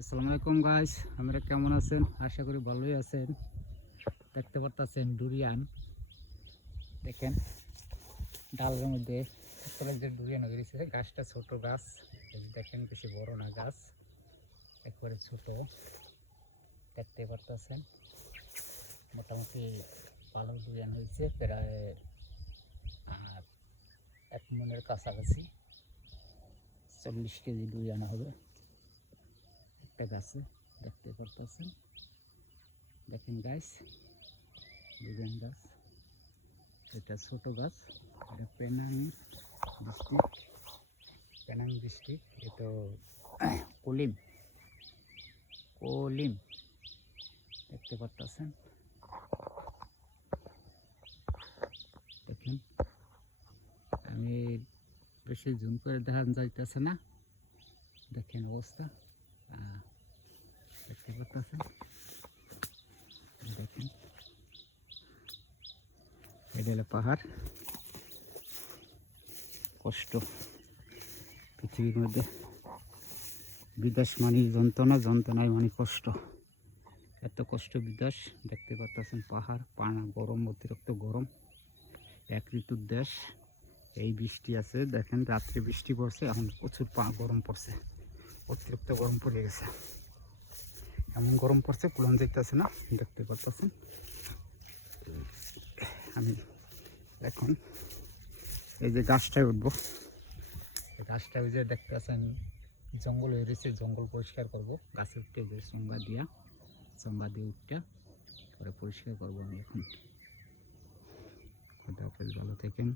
আসসালামু আলাইকুম গাইস, আপনারা কেমন আছেন? আশা করি ভালোই আছেন। দেখতে পাচ্ছেন ডুরিয়ান, দেখেন ডালের মধ্যে যে ডুরিয়ান হয়ে গেছে। গাছটা ছোট গাছ, দেখেন বেশি বড় না গাছ, একবারে ছোট। দেখতে পাচ্ছেন মোটামুটি ভালো ডুরিয়ান হয়েছে, প্রায় 1 মনের কাছাকাছি 40 কেজি ডুরিয়ান হবে একটা গাছে। দেখতে পাচ্ছেন, দেখেন গাইস, ডুরিয়ান গাছ। এটা ছোট গাছ, এটা পেনাং ডিস্ট্রিক্ট। এটা কলিম কলিম দেখতে পাচ্ছেন। দেখেন, আমি বেশি জুম করে দেখা যাইতেছে না, দেখেন অবস্থা। দেখতে পাচ্ছেন, দেখেন এটা হলো পাহাড়। কষ্ট পৃথিবীর মধ্যে, বিদেশ মানে যন্ত্রণা, যন্ত্রণায় মানে কষ্ট। এত কষ্ট বিদেশ। দেখতে পাচ্ছেন পাহাড়, পানা গরম, অতিরিক্ত গরম। এক ঋতুর দেশ। এই বৃষ্টি আছে, দেখেন রাত্রে বৃষ্টি পড়ছে, এখন প্রচুর গরম পড়ছে, অতিরিক্ত গরম পড়ে গেছে। এমন গরম পড়ছে কুলান যাইতেছে না। দেখতে পাচ্ছেন, আমি এখন এই যে গাছটায় উঠবো। গাছটা ওই যে দেখতে পাচ্ছেন জঙ্গল হয়ে রয়েছে, জঙ্গল পরিষ্কার করবো। গাছে উঠতে যে চঙ্গা দিয়ে উঠতে পরে পরিষ্কার করবো আমি এখন। ভালো থাকেন।